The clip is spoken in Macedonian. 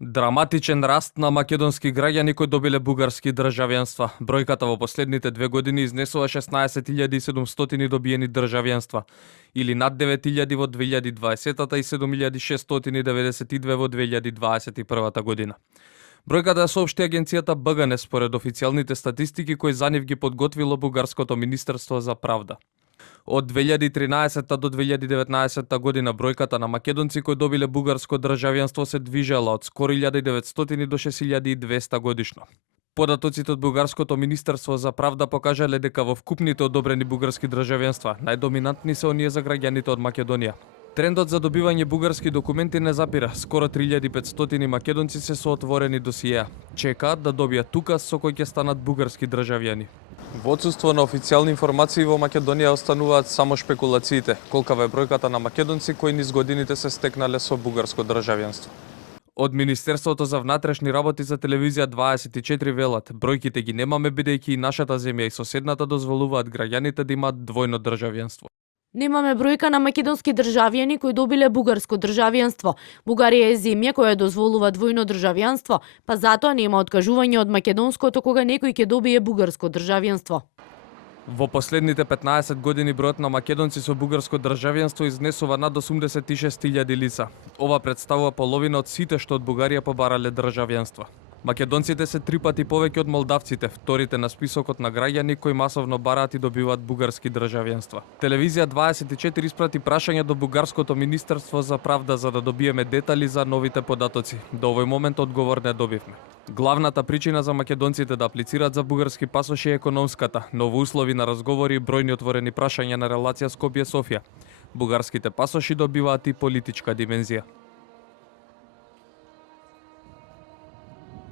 Драматичен раст на македонски граѓани кои добиле бугарски државјанства. Бројката во последните 2 години изнесува 16.700 добиени државјанства, или над 9.000 во 2020 и 7.692 во 2021 година. Бројката ја соопшти агенцијата БГН според официјалните статистики кои за нив ги подготвило Бугарското министерство за правда. Од 2013 до 2019 година бројката на македонци кои добиле бугарско државјанство се движела од скоро 1900 до 6200 годишно. Податоците од Бугарското министерство за правда покажале дека во вкупните одобрени бугарски државјанства најдоминантни се оние за граѓаните од Македонија. Трендот за добивање бугарски документи не запира. Скоро 3500 македонци се со отворени досиеа. Чекаат да добијат указ со кој ќе станат бугарски државјани. Во отсуство на официјални информации во Македонија остануваат само шпекулациите, колкава е бројката на македонци кои низ годините се стекнале со бугарско државјанство. Од Министерството за внатрешни работи за телевизија 24 велат, бројките ги немаме бидејќи и нашата земја и соседната дозволуваат граѓаните да имаат двојно државјанство. Немаме бројка на македонски државјани кои добиле бугарско државјанство. Бугарија е земја која дозволува двојно државјанство, па затоа нема откажување од македонското кога некој ќе добие бугарско државјанство. Во последните 15 години бројот на македонци со бугарско државјанство изнесува над 86.000 лица. Ова представува половина од сите што од Бугарија побарале државјанства. Македонците се 3 пати повеќе од молдавците, вторите на списокот на граѓани кои масовно бараат и добиваат бугарски државјанства. Телевизија 24 испрати прашање до Бугарското министерство за правда за да добиеме детали за новите податоци. До овој момент одговор не добивме. Главната причина за македонците да аплицираат за бугарски пасоши е економската, но во услови на разговори и бројни отворени прашања на релација Скопје-Софија. Бугарските пасоши добиваат и политичка димензија.